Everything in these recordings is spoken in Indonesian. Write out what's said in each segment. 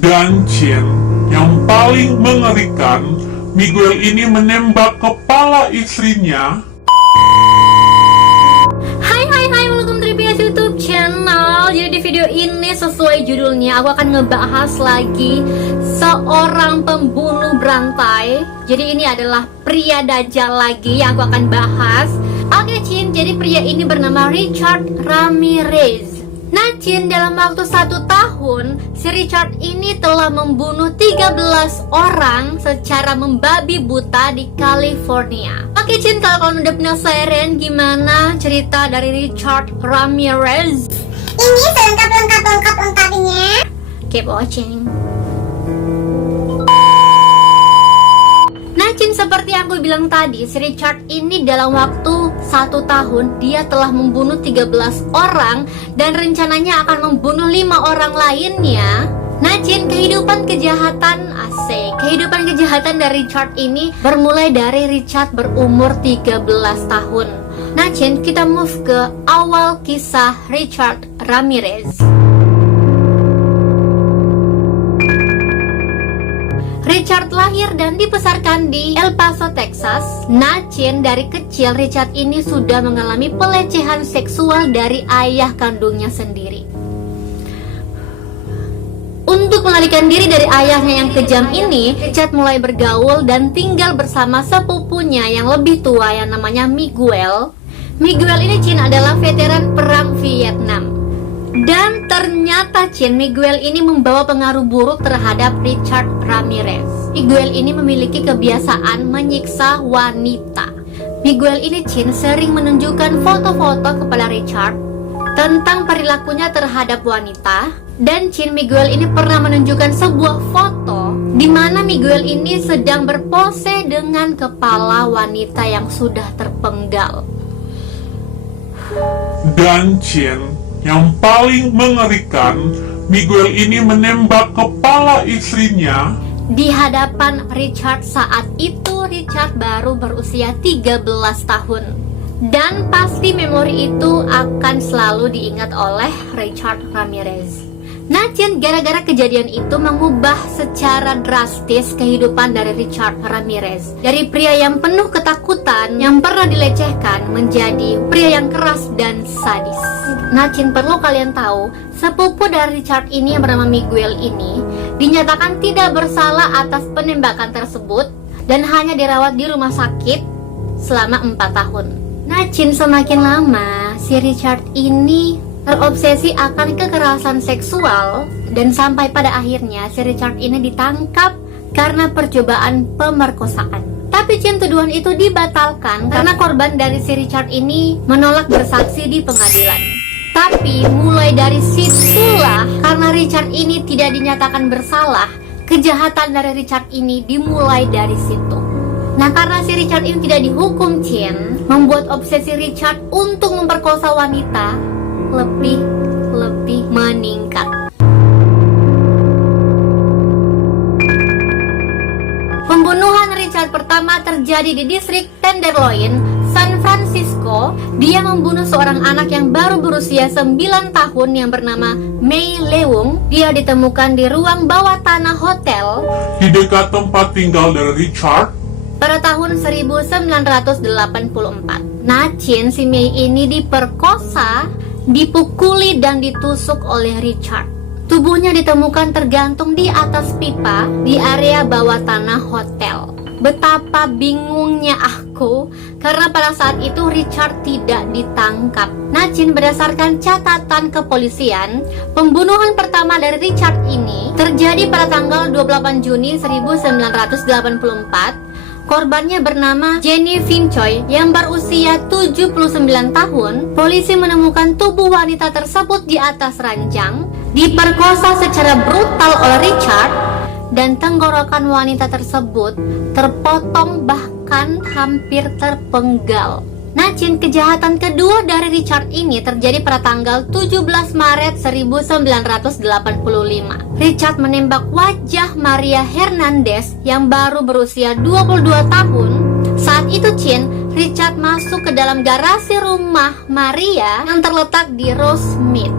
Dan Chin, yang paling mengerikan, Miguel ini menembak kepala istrinya. Hai, welcome to Trivia's YouTube channel. Jadi di video ini sesuai judulnya, aku akan ngebahas lagi seorang pembunuh berantai. Jadi ini adalah pria dajjal lagi yang aku akan bahas. Oke Chin, jadi pria ini bernama Richard Ramirez. Nah Chin, dalam waktu 1 tahun, si Richard ini telah membunuh 13 orang secara membabi buta di California. Oke Chin, kalau kalian udah penasaran gimana cerita dari Richard Ramirez, ini selengkap-lengkapnya. keep watching. Nah Chin, seperti yang aku bilang tadi, si Richard ini dalam waktu 1 tahun dia telah membunuh 13 orang dan rencananya akan membunuh 5 orang lainnya. Nah Chin, kehidupan kejahatan dari Richard ini bermulai dari Richard berumur 13 tahun. Nah Chin, kita move ke awal kisah Richard Ramirez. Richard lahir dan dibesarkan di El Paso, Texas. Nah Chin, dari kecil Richard ini sudah mengalami pelecehan seksual dari ayah kandungnya sendiri. Untuk melarikan diri dari ayahnya yang kejam ini, Richard mulai bergaul dan tinggal bersama sepupunya yang lebih tua yang namanya Miguel. Miguel ini Chin adalah veteran perang Vietnam. Dan ternyata Chin, Miguel ini membawa pengaruh buruk terhadap Richard Ramirez. Miguel ini memiliki kebiasaan menyiksa wanita. Miguel ini Chin sering menunjukkan foto-foto kepada Richard tentang perilakunya terhadap wanita. Dan Chin, Miguel ini pernah menunjukkan sebuah foto di mana Miguel ini sedang berpose dengan kepala wanita yang sudah terpenggal. Dan Chin, yang paling mengerikan, Miguel ini menembak kepala istrinya Di hadapan Richard. Saat itu Richard baru berusia 13 tahun. Dan pasti memori itu akan selalu diingat oleh Richard Ramirez. Nah Chin, gara-gara kejadian itu mengubah secara drastis kehidupan dari Richard Ramirez. Dari pria yang penuh ketakutan, yang pernah dilecehkan, menjadi pria yang keras dan sadis. Nah Chin, perlu kalian tahu, sepupu dari Richard ini yang bernama Miguel ini dinyatakan tidak bersalah atas penembakan tersebut dan hanya dirawat di rumah sakit selama 4 tahun. Nah Chin, semakin lama si Richard ini terobsesi akan kekerasan seksual dan sampai pada akhirnya si Richard ini ditangkap karena percobaan pemerkosaan. Tapi Chin, tuduhan itu dibatalkan karena korban dari si Richard ini menolak bersaksi di pengadilan. Tapi mulai dari situlah, karena Richard ini tidak dinyatakan bersalah, kejahatan dari Richard ini dimulai dari situ. Nah karena si Richard ini tidak dihukum Chin, membuat obsesi Richard untuk memperkosa wanita lebih meningkat. Pembunuhan Richard pertama terjadi di distrik Tenderloin, San Francisco. Dia membunuh seorang anak yang baru berusia 9 tahun yang bernama Mei Leung. Dia ditemukan di ruang bawah tanah hotel di dekat tempat tinggal dari Richard pada tahun 1984. Nah Chin, si Mei ini diperkosa, dipukuli dan ditusuk oleh Richard. Tubuhnya ditemukan tergantung di atas pipa di area bawah tanah hotel. Betapa bingungnya aku karena pada saat itu Richard tidak ditangkap. Nah Chin, berdasarkan catatan kepolisian, pembunuhan pertama dari Richard ini terjadi pada tanggal 28 Juni 1984. Korbannya bernama Jenny Vincoy yang berusia 79 tahun. Polisi menemukan tubuh wanita tersebut di atas ranjang, diperkosa secara brutal oleh Richard, dan tenggorokan wanita tersebut terpotong bahkan hampir terpenggal. Nah Chin, kejahatan kedua dari Richard ini terjadi pada tanggal 17 Maret 1985. Richard menembak wajah Maria Hernandez yang baru berusia 22 tahun. Saat itu Chin, Richard masuk ke dalam garasi rumah Maria yang terletak di Rosemead.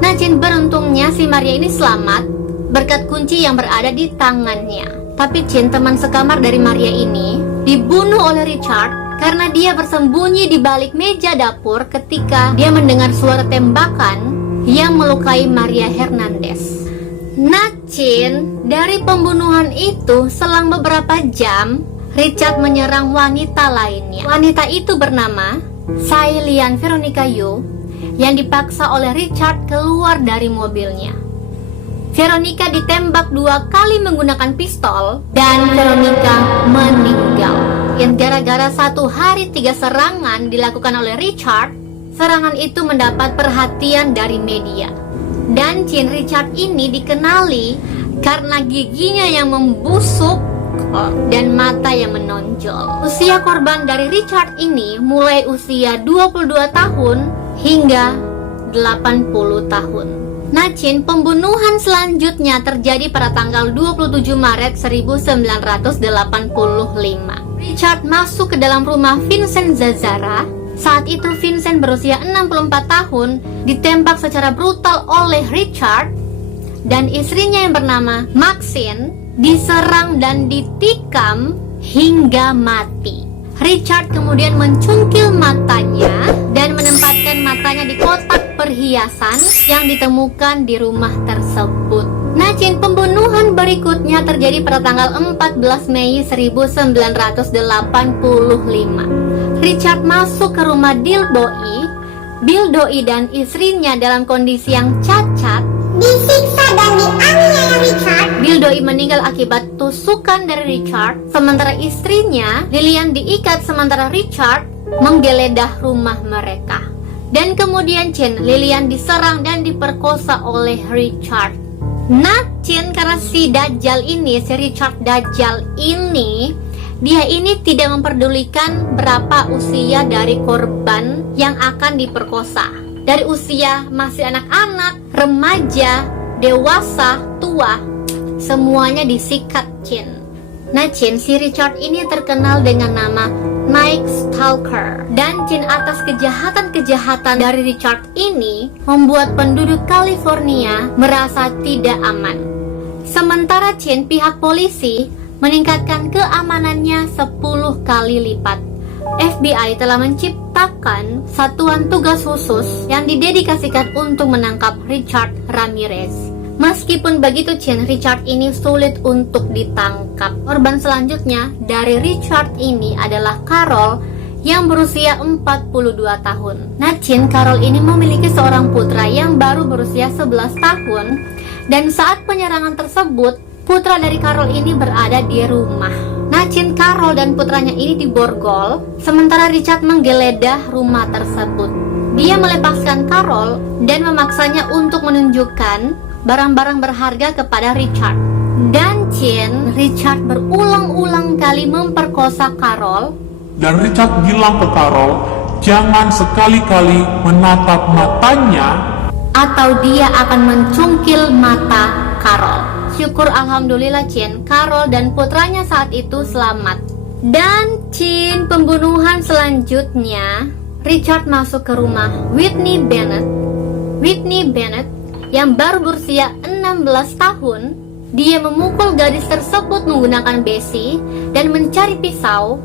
Nah Chin, beruntungnya si Maria ini selamat berkat kunci yang berada di tangannya. Tapi Chin, teman sekamar dari Maria ini, dibunuh oleh Richard karena dia bersembunyi di balik meja dapur ketika dia mendengar suara tembakan yang melukai Maria Hernandez. Nah Chin, dari pembunuhan itu selang beberapa jam, Richard menyerang wanita lainnya. Wanita itu bernama Sailian Veronica Yu, yang dipaksa oleh Richard keluar dari mobilnya. Veronica ditembak 2 kali menggunakan pistol dan Veronica meninggal. Yang gara-gara 1 hari 3 serangan dilakukan oleh Richard, serangan itu mendapat perhatian dari media. Dan Chin, Richard ini dikenali karena giginya yang membusuk dan mata yang menonjol. Usia korban dari Richard ini mulai usia 22 tahun hingga 80 tahun. Nah Chin, pembunuhan selanjutnya terjadi pada tanggal 27 Maret 1985. Richard masuk ke dalam rumah Vincent Zazzara. Saat itu Vincent berusia 64 tahun ditembak secara brutal oleh Richard, dan istrinya yang bernama Maxine diserang dan ditikam hingga mati. Richard kemudian mencungkil matanya dan menempatkan matanya di kotak perhiasan yang ditemukan di rumah tersebut. Nah Chin, pembunuhan berikutnya terjadi pada tanggal 14 Mei 1985. Richard masuk ke rumah Bill Doi dan istrinya dalam kondisi yang cacat. Disiksa dan dianiaya Richard. Bill Doi meninggal akibat tusukan dari Richard, sementara istrinya Lillian diikat sementara Richard menggeledah rumah mereka. Dan kemudian Chin, Lillian diserang dan diperkosa oleh Richard. Nah Chin, karena si Richard Dajjal ini, dia ini tidak memperdulikan berapa usia dari korban yang akan diperkosa. Dari usia masih anak-anak, remaja, dewasa, tua, semuanya disikat Chin. Nah Chin, si Richard ini terkenal dengan nama Night Stalker. Dan Chin, atas kejahatan-kejahatan dari Richard ini membuat penduduk California merasa tidak aman. Sementara Chin, pihak polisi meningkatkan keamanannya 10 kali lipat. FBI telah menciptakan satuan tugas khusus yang didedikasikan untuk menangkap Richard Ramirez. Meskipun begitu Chin, Richard ini sulit untuk ditangkap. Korban selanjutnya dari Richard ini adalah Carol yang berusia 42 tahun. Nah Chin, Carol ini memiliki seorang putra yang baru berusia 11 tahun. Dan saat penyerangan tersebut, putra dari Carol ini berada di rumah. Nah Chin, Carol dan putranya ini diborgol, sementara Richard menggeledah rumah tersebut. Dia melepaskan Carol dan memaksanya untuk menunjukkan barang-barang berharga kepada Richard. Dan Chin, Richard berulang-ulang kali memperkosa Carol. Dan Richard bilang ke Carol, jangan sekali-kali menatap matanya, atau dia akan mencungkil mata Carol. Syukur alhamdulillah Chin, Carol dan putranya saat itu selamat. Dan Chin, pembunuhan selanjutnya, Richard masuk ke rumah Whitney Bennett yang baru berusia 16 tahun. Dia memukul gadis tersebut menggunakan besi dan mencari pisau.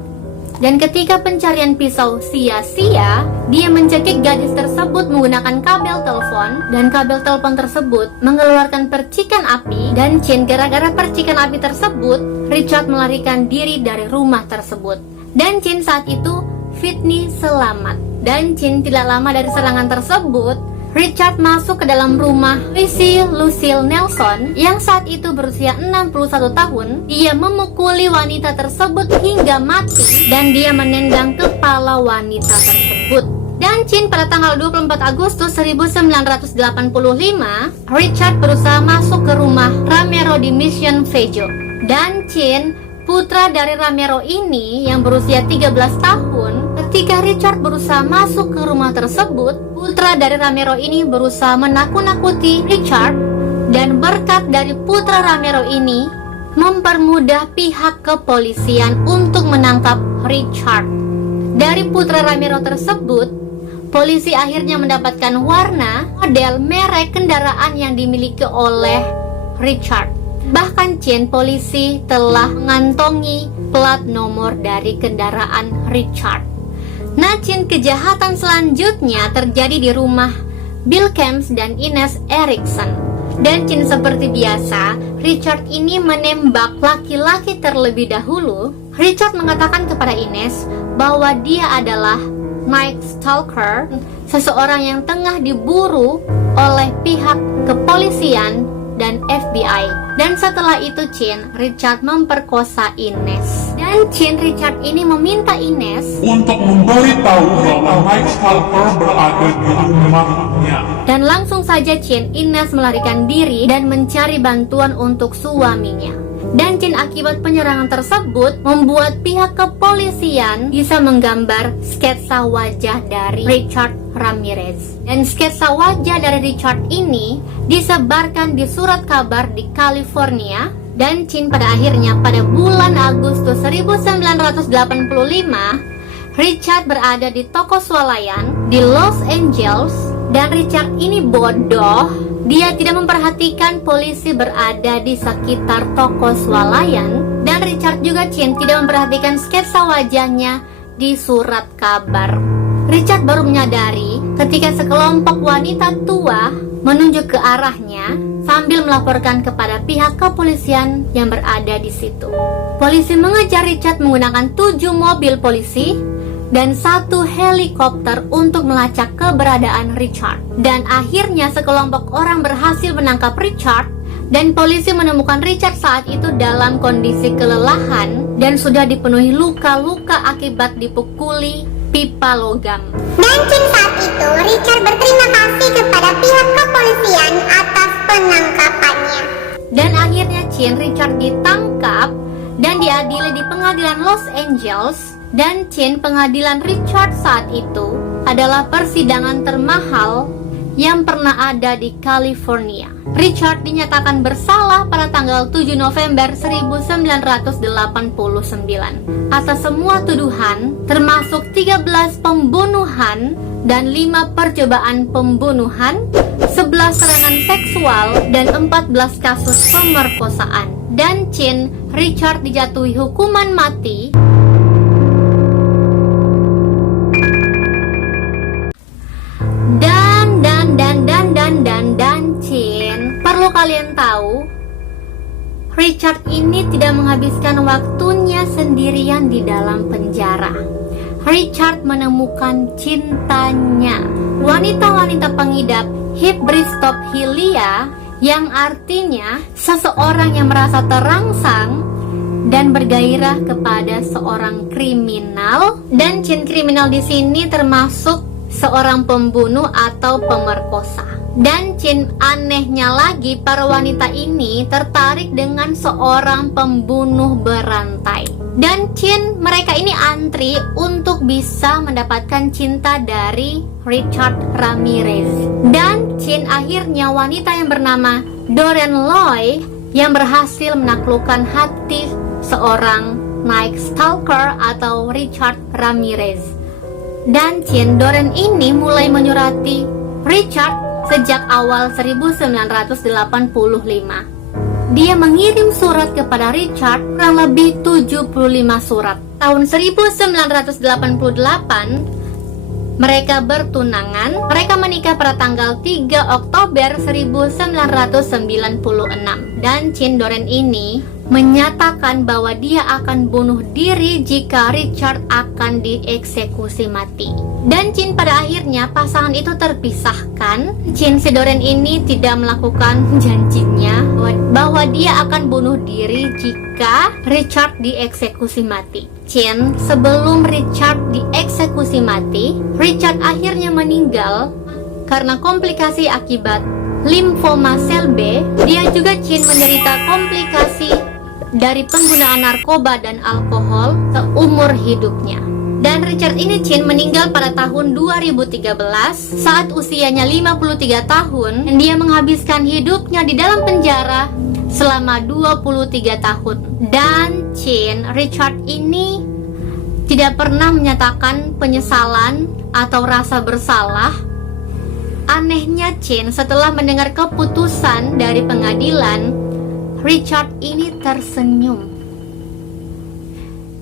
Dan ketika pencarian pisau sia-sia, dia mencekik gadis tersebut menggunakan kabel telepon, dan kabel telepon tersebut mengeluarkan percikan api. Dan Chin, gara-gara percikan api tersebut, Richard melarikan diri dari rumah tersebut. Dan Chin, saat itu Whitney selamat. Dan Chin, tidak lama dari serangan tersebut, Richard masuk ke dalam rumah Lucille Nelson yang saat itu berusia 61 tahun. Dia memukuli wanita tersebut hingga mati dan dia menendang kepala wanita tersebut. Dan Chin, pada tanggal 24 Agustus 1985, Richard berusaha masuk ke rumah Ramiro di Mission Viejo. Dan Chin, putra dari Ramiro ini yang berusia 13 tahun, ketika Richard berusaha masuk ke rumah tersebut, putra dari Ramiro ini berusaha menakut-nakuti Richard, dan berkat dari putra Ramiro ini mempermudah pihak kepolisian untuk menangkap Richard. Dari putra Ramiro tersebut, polisi akhirnya mendapatkan warna, model, merek kendaraan yang dimiliki oleh Richard. Bahkan Chin, polisi telah mengantongi plat nomor dari kendaraan Richard. Nah, Chin, kejahatan selanjutnya terjadi di rumah Bill Camps dan Ines Erikson. Dan Chin, seperti biasa, Richard ini menembak laki-laki terlebih dahulu. Richard mengatakan kepada Ines bahwa dia adalah Night Stalker, seseorang yang tengah diburu oleh pihak kepolisian dan FBI. Dan setelah itu Chin, Richard memperkosa Ines. Dan Chin, Richard ini meminta Ines untuk memberitahu bahwa Night Stalker berada di rumahnya. Dan langsung saja Chin, Ines melarikan diri dan mencari bantuan untuk suaminya. Dan Chin, akibat penyerangan tersebut membuat pihak kepolisian bisa menggambar sketsa wajah dari Richard Ramirez. Dan sketsa wajah dari Richard ini disebarkan di surat kabar di California. Dan Chin, pada akhirnya pada bulan Agustus 1985, Richard berada di toko swalayan di Los Angeles. Dan Richard ini bodoh, dia tidak memperhatikan polisi berada di sekitar toko swalayan. Dan Richard juga Chin tidak memperhatikan sketsa wajahnya di surat kabar. Richard baru menyadari ketika sekelompok wanita tua menunjuk ke arahnya sambil melaporkan kepada pihak kepolisian yang berada di situ. Polisi mengejar Richard menggunakan 7 mobil polisi dan 1 helikopter untuk melacak keberadaan Richard. Dan akhirnya sekelompok orang berhasil menangkap Richard, dan polisi menemukan Richard saat itu dalam kondisi kelelahan dan sudah dipenuhi luka-luka akibat dipukuli pipa logam. Dan Chin, saat itu Richard berterima kasih kepada pihak kepolisian atas penangkapannya. Dan akhirnya Chin, Richard ditangkap dan diadili di pengadilan Los Angeles. Dan Chin, pengadilan Richard saat itu adalah persidangan termahal yang pernah ada di California. Richard dinyatakan bersalah pada tanggal 7 November 1989 atas semua tuduhan, termasuk 13 pembunuhan dan 5 percobaan pembunuhan, 11 serangan seksual, dan 14 kasus pemerkosaan. Dan Chin, Richard dijatuhi hukuman mati. Dan Chin, perlu kalian tahu, Richard ini tidak menghabiskan waktunya sendirian di dalam penjara. Richard menemukan cintanya, wanita-wanita pengidap hibristhophilia, yang artinya seseorang yang merasa terangsang dan bergairah kepada seorang kriminal. Dan Chin, kriminal di sini termasuk seorang pembunuh atau pemerkosa. Dan Chin, anehnya lagi, para wanita ini tertarik dengan seorang pembunuh berantai. Dan Chin, mereka ini antri untuk bisa mendapatkan cinta dari Richard Ramirez. Dan Chin, akhirnya wanita yang bernama Doreen Loy yang berhasil menaklukkan hati seorang Night Stalker atau Richard Ramirez. Dan Chin, Doreen ini mulai menyurati Richard sejak awal 1985. Dia mengirim surat kepada Richard, kurang lebih 75 surat. Tahun 1988, mereka bertunangan. Mereka menikah pada tanggal 3 Oktober 1996. Dan Chin, Doreen ini menyatakan bahwa dia akan bunuh diri jika Richard akan dieksekusi mati. Dan Chin, pada akhirnya pasangan itu terpisahkan. Chin, si Doreen ini tidak melakukan janjinya bahwa dia akan bunuh diri jika Richard dieksekusi mati. Chin, sebelum Richard dieksekusi mati, Richard akhirnya meninggal karena komplikasi akibat limfoma sel B. Dia juga Chin menderita komplikasi dari penggunaan narkoba dan alkohol seumur hidupnya. Dan Richard ini Chin meninggal pada tahun 2013 saat usianya 53 tahun, dan dia menghabiskan hidupnya di dalam penjara selama 23 tahun. Dan Chin, Richard ini tidak pernah menyatakan penyesalan atau rasa bersalah. Anehnya Chin, setelah mendengar keputusan dari pengadilan, Richard ini tersenyum.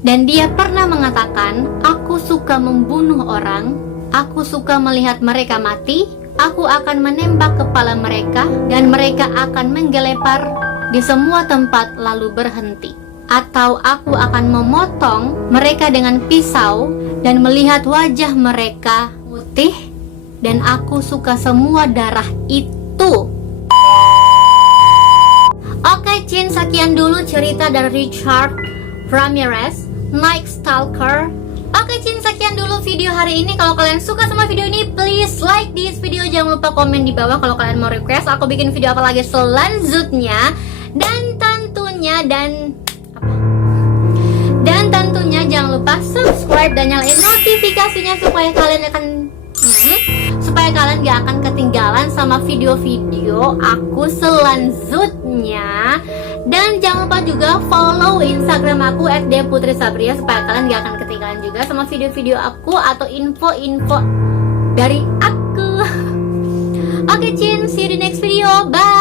Dan dia pernah mengatakan, aku suka membunuh orang, aku suka melihat mereka mati, aku akan menembak kepala mereka, dan mereka akan menggelepar di semua tempat lalu berhenti. Atau aku akan memotong mereka dengan pisau dan melihat wajah mereka putih, dan aku suka semua darah itu. Oke, Chin, sekian dulu cerita dari Richard Ramirez, Night Stalker. Oke, Chin, sekian dulu video hari ini. Kalau kalian suka sama video ini, please like this video. Jangan lupa komen di bawah kalau kalian mau request aku bikin video apa lagi selanjutnya. Dan tentunya jangan lupa subscribe dan nyalain notifikasinya supaya kalian gak akan ketinggalan sama video-video aku selanjutnya. Dan jangan lupa juga follow Instagram aku @deputrisabria supaya kalian gak akan ketinggalan juga sama video-video aku atau info-info dari aku. Oke, Chin, see you di next video. Bye.